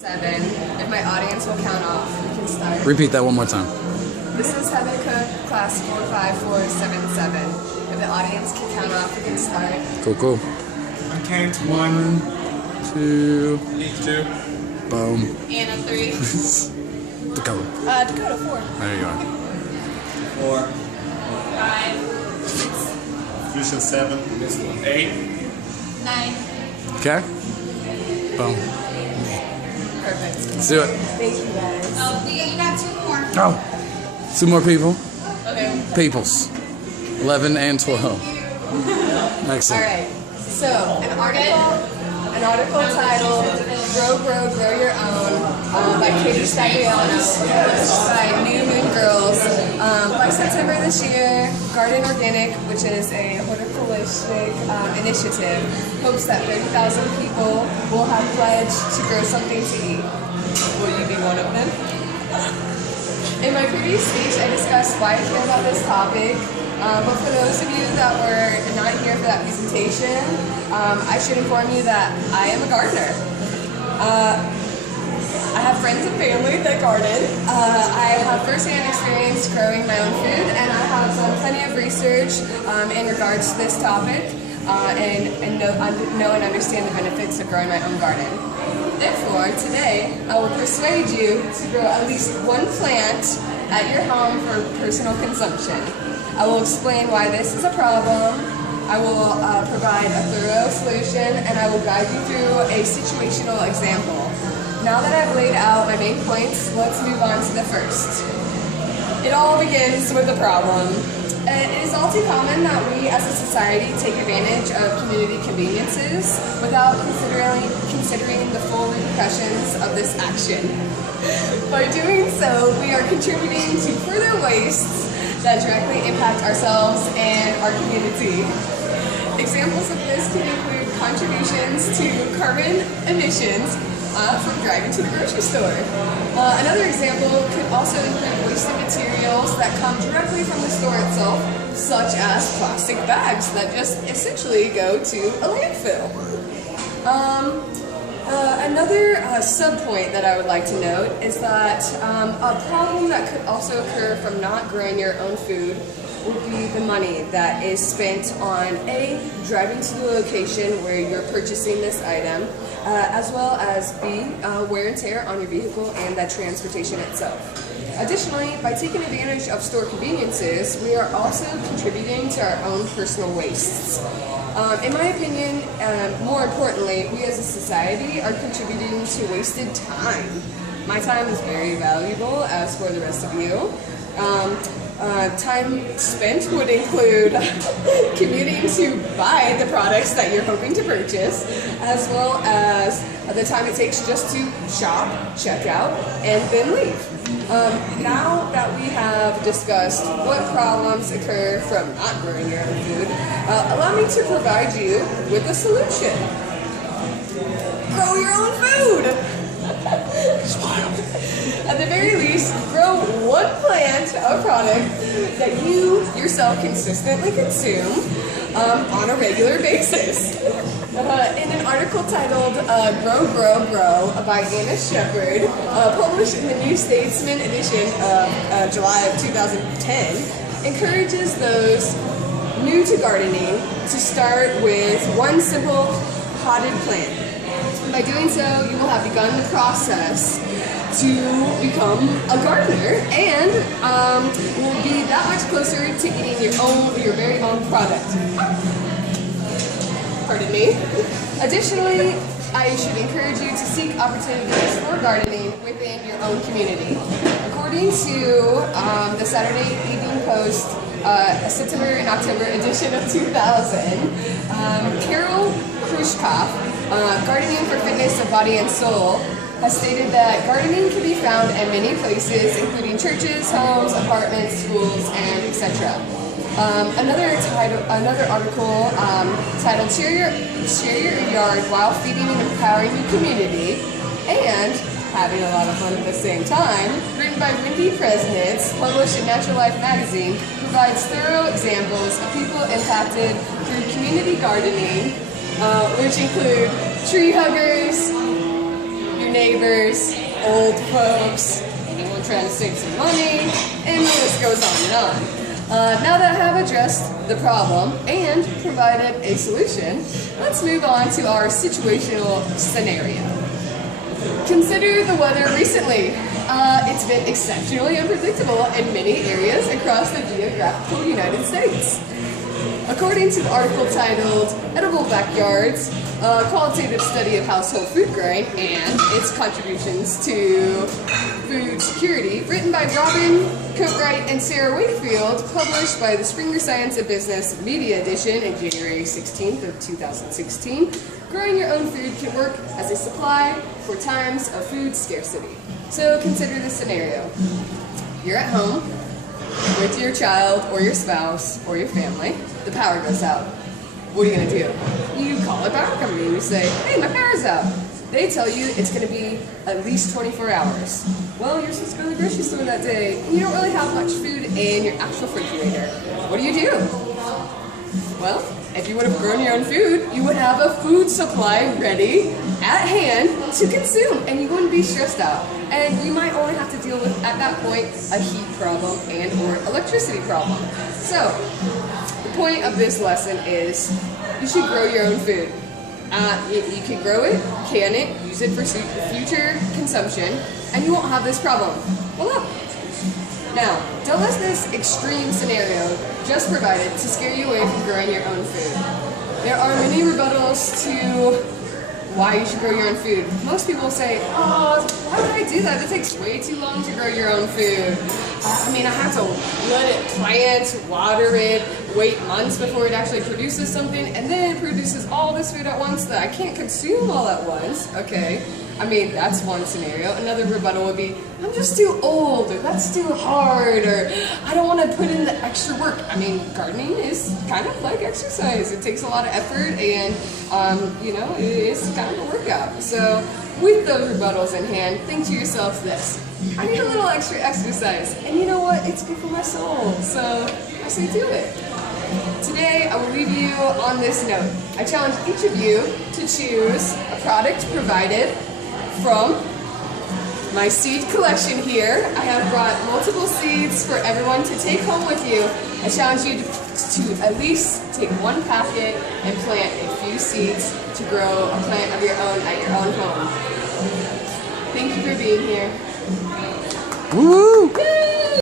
7. If my audience will count off, we can start. Repeat that one more time. This is Heather Cook, class 45477. If the audience can count off, we can start. Cool. I count 1, 2. 2. Boom. Anna 3. Dakota. Dakota 4. There you are. 4. 5. Lucia 7. 8. 9. Okay? Boom. Perfect. Let's do it. Thank you guys. Oh, you got 2 more. Oh. 2 more people. Okay. Peoples. 11 and 12. Excellent. Alright. So, an article titled Grow Your Own by Katie Stagliano, published by New Moon Girls. By September this year, Garden Organic, which is a horticultural initiative, hopes that 30,000 people will have pledged to grow something to eat. Will you be one of them? In my previous speech, I discussed why I care about this topic. But for those of you that were not here for that presentation, I should inform you that I am a gardener. I have friends and family that garden. I have first-hand experience growing my own food, and I have done plenty of research in regards to this topic and know and understand the benefits of growing my own garden. Therefore, today, I will persuade you to grow at least one plant at your home for personal consumption. I will explain why this is a problem, I will provide a thorough solution, and I will guide you through a situational example. Now that I've laid out my main points, let's move on to the first. It all begins with a problem. It is all too common that we as a society take advantage of community conveniences without considering the full repercussions of this action. By doing so, we are contributing to further wastes that directly impact ourselves and our community. Examples of this can include contributions to carbon emissions from driving to the grocery store. Another example could also include wasted materials that come directly from the store itself, such as plastic bags that just essentially go to a landfill. Another sub-point that I would like to note is that a problem that could also occur from not growing your own food would be the money that is spent on A, driving to the location where you're purchasing this item, as well as B, wear and tear on your vehicle and that transportation itself. Additionally, by taking advantage of store conveniences, we are also contributing to our own personal wastes. In my opinion, more importantly, we as a society are contributing to wasted time. My time is very valuable, as for the rest of you. Time spent would include commuting to buy the products that you're hoping to purchase, as well as the time it takes just to shop, check out, and then leave. Now that we have discussed what problems occur from not growing your own food, allow me to provide you with a solution. Grow your own food! Smile. At the very least, grow one plant or product that you yourself consistently consume on a regular basis. In an article titled Grow by Anna Shepard, published in the New Statesman edition of July of 2010, encourages those new to gardening to start with one simple potted plant. By doing so, you will have begun the process to become a gardener and will be that much closer to eating your very own product. Pardon me. Additionally, I should encourage you to seek opportunities for gardening within your own community. According to the Saturday Evening Post September and October edition of 2000, Carol Khrushchev, Gardening for Fitness of Body and Soul, has stated that gardening can be found at many places, including churches, homes, apartments, schools, and etc. Another article titled Share Your Yard While Feeding and Empowering Your Community and Having a Lot of Fun at the Same Time, written by Wendy Presnitz, published in Natural Life magazine, provides thorough examples of people impacted through community gardening, which include tree huggers, your neighbors, old folks, anyone trying to save some money, and the list goes on and on. Now that I have addressed the problem and provided a solution, let's move on to our situational scenario. Consider the weather recently. It's been exceptionally unpredictable in many areas across the geographical United States. According to the article titled Edible Backyards, a qualitative study of household food growing and its contributions to food security, written by Robin Coatright and Sarah Wakefield, published by the Springer Science and Business Media Edition in January 16th of 2016, growing your own food can work as a supply for times of food scarcity. So consider this scenario. You're at home with your child or your spouse or your family. The power goes out. What are you going to do? You call a power company and you say, hey, my power's out. They tell you it's going to be at least 24 hours. Well, you're supposed to go to the grocery store that day, and you don't really have much food in your actual refrigerator. What do you do? Well, if you would have grown your own food, you would have a food supply ready at hand to consume, and you wouldn't be stressed out. And you might only have to deal with, at that point, a heat problem and or electricity problem. So, the point of this lesson is you should grow your own food. You can grow it, can it, use it for future consumption, and you won't have this problem. Voila! Now, don't let this extreme scenario just provided to scare you away from growing your own food. There are many rebuttals to why you should grow your own food. Most people say, oh, why would I do that? It takes way too long to grow your own food. I mean, I have to let it plant, water it, wait months before it actually produces something, and then it produces all this food at once that I can't consume all at once. Okay, I mean, that's one scenario. Another rebuttal would be, I'm just too old, or that's too hard, or I don't want to put in the extra work. I mean, gardening is kind of like exercise. It takes a lot of effort, and you know, it's kind of a workout. So with those rebuttals in hand, think to yourself this: I need a little extra exercise, and you know what? It's good for my soul. So I say do it. Today, I will leave you on this note. I challenge each of you to choose a product provided from my seed collection here. I have brought multiple seeds for everyone to take home with you. I challenge you to at least take one packet and plant a few seeds to grow a plant of your own at your own home. Thank you for being here. Woo!